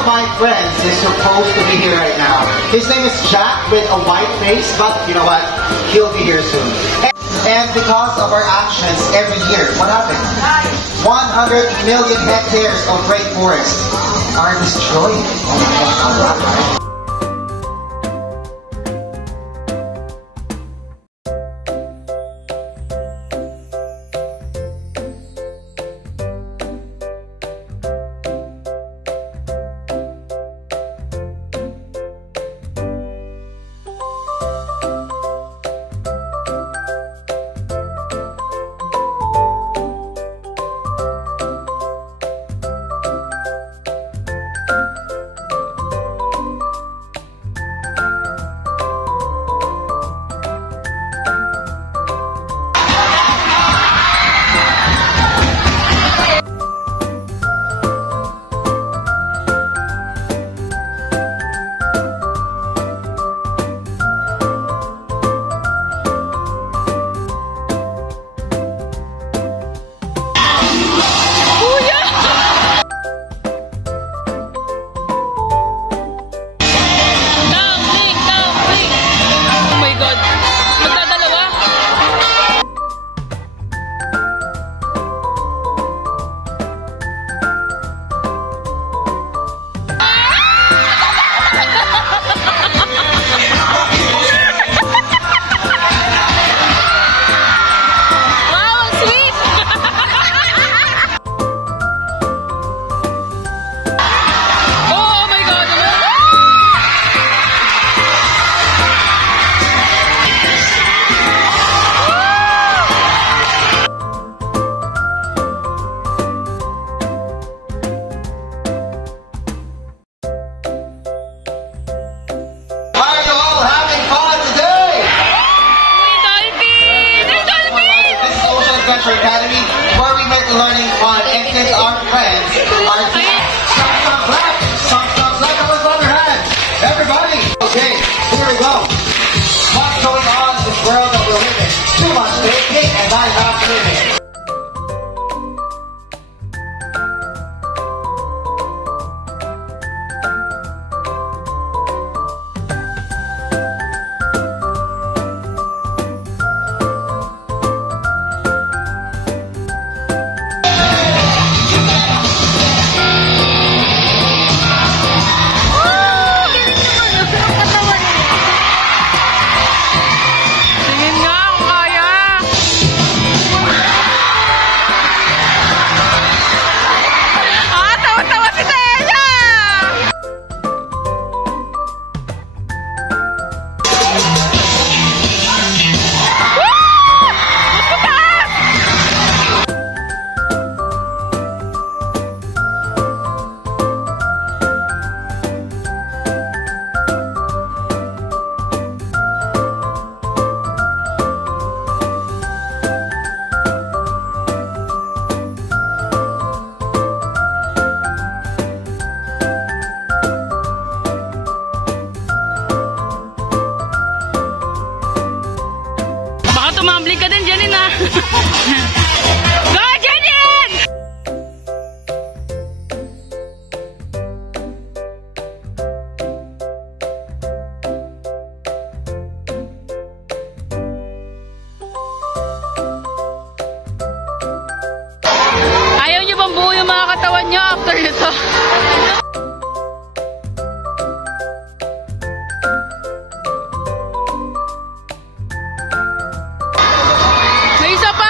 of my friends is supposed to be here right now. His name is Jack with a white face, but you know what? He'll be here soon. And because of our actions every year, what happened? 100 million hectares of rainforest are destroyed. Oh my gosh, Academy, where we make learning fun, and since our friends are some clap, with other hands. Everybody, okay, here we go. What's going on in this world that we're living? Too much baking and not enough living. Tumambling ka din, Janine, ah. Go, Janine! Ayaw niyo bang buo yung mga katawan niyo after nito? May isa pa!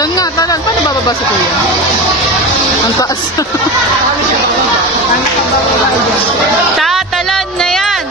Talon nga, talon. Paano bababa si Kuya? Ang taas. Tatalon na yan.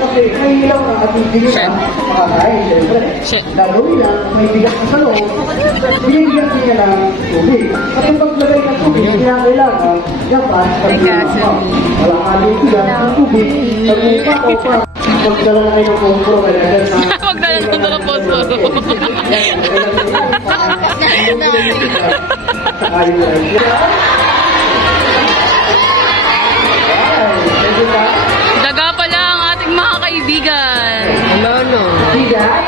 Kasi nahihilaw na at hindi na makakain, syempre. Gagawin lang, may bigas na sa loob, binigyan niya ng tubig. At yung paglagay ng tubig, kailangan yapan, pag-iwas mo. Wala ka din bigas ng tubig, pag-iwas o pa. Pagdala na kayo ng pompro, kailangan na... Magdala na ng pompro. Daga pala ang ating mga kaibigan. Hello, no. Bigas?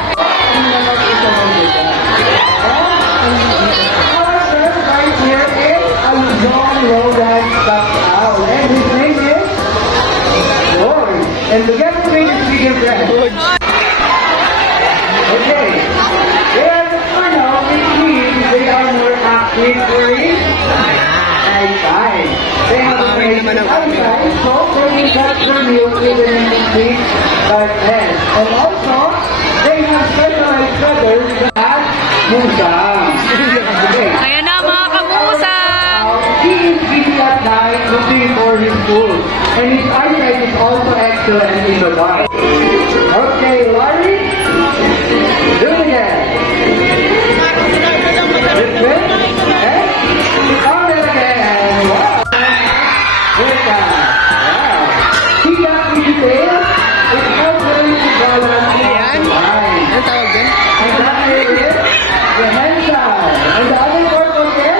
Right here is Aljon Rodan Bacao. And his name is Lord. And together with his bigger friend. Okay. Well, for now, it means they are more active for it. And time. They have a great outside, so they can capture milk even in the street darkness. And also, they have specialized feathers that musang. Okay. Ayan na mga kamusang. He is busy at night looking for his food. And his eyesight is also excellent in the dark. Okay, Larry. Do it again. This way. Okay. On it again. Wow. Good job. Wow. He got me today. It's also to balance the line. Ang tawag din? And that is the hand side. And the other part of it,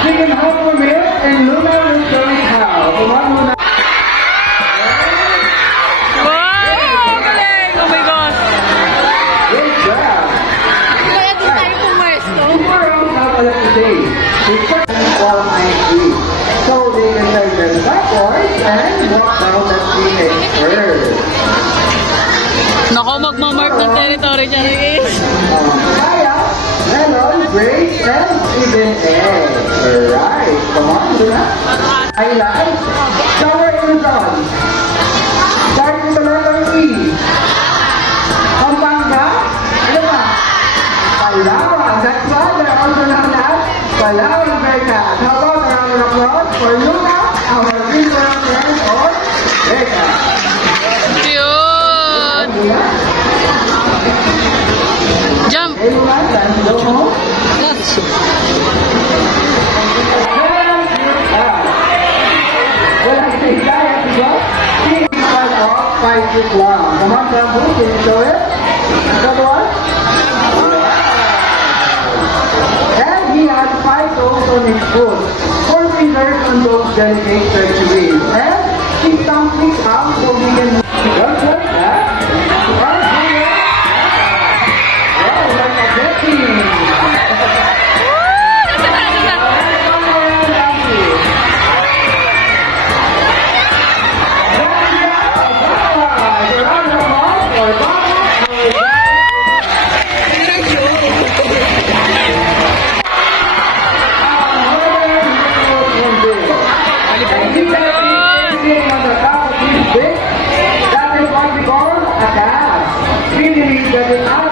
she can help for milk and Luna will show you how. Come on, Luna. Wow! Galing! Oh my gosh! Good job. Kaya doon tayo pumwesto. Tomorrow, have a lucky day. We check all my feet. So they can turn them backwards and walk down that teenage first. Nako, magmamark ng territory niya rin. Kaya, melon, grapes, and even egg. Alright, come on, Luna. Highlight, shower in the sun. Start with the letter E. Pampanga, ano ba? Palawan, that's why they're also known as Palawan Bearcat. How about a round of applause for Luna, our beautiful friend of Bearcat. Cute! Luna, Jump! hey Luna, time to go home. Well, I say kaya to go. He is 5 feet long. Come on, Bamboo, can you show it? Another one? And he has 5 toes on his foot, 4 fingers on those delicate stretcheries. And he stumps his arm so he can move. Just like that. Right here. Wow, like a Betty.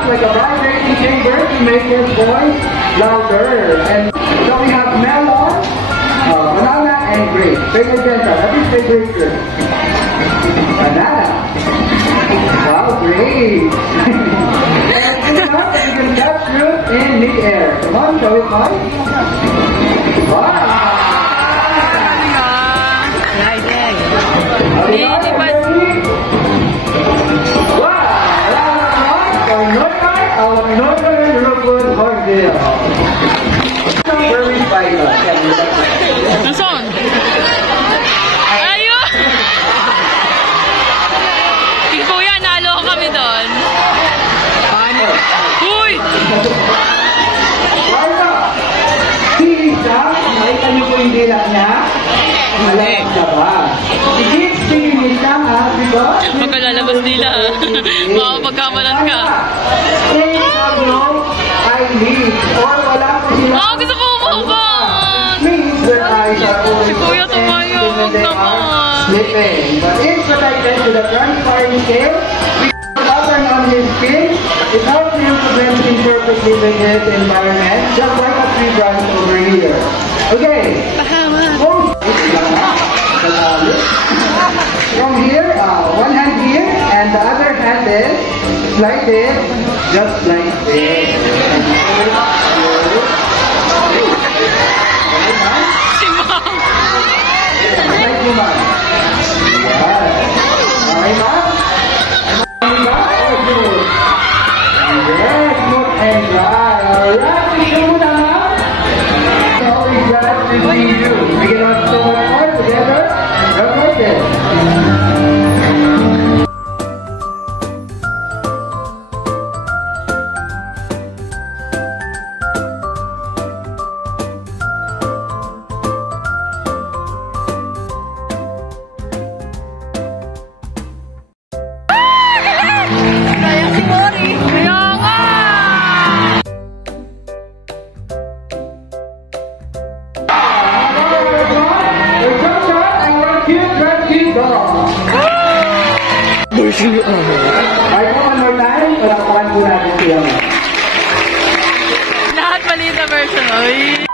Like a vibrating chamber to make his voice louder. And so we have melon, banana, and grape. Favorite Jenta, that is favorite grape. Banana. Wow, great. And you can catch fruit in mid-air. Come on, show it, Mike. Wow. Nasaan? Ayun! Si Kuya, nalo kami doon. Pagkalalabas nila, makapagkamalan ka. They have no eyelids or wala pa sila. Oh, gusto ko umuuban! Means their eyes are open. Si Kuya tumayo, When they are naman. sleeping. But it's protected with a transparent scale. We pattern on his skin. It helps him to blend in perfectly with his environment, just like a tree branch over here. Okay. From here, one hand here, and the other hand is like this, just like this. Si Mom. Like you, ma'am. Yes. Okay, ma'am? Good. Yes, smooth and dry. Alright, tingnan mo na, ma'am. It's always glad to see you. We can have so much more together. Just like this. Kaya si Mori. Kaya nga! Lahat maliit na version. Ay!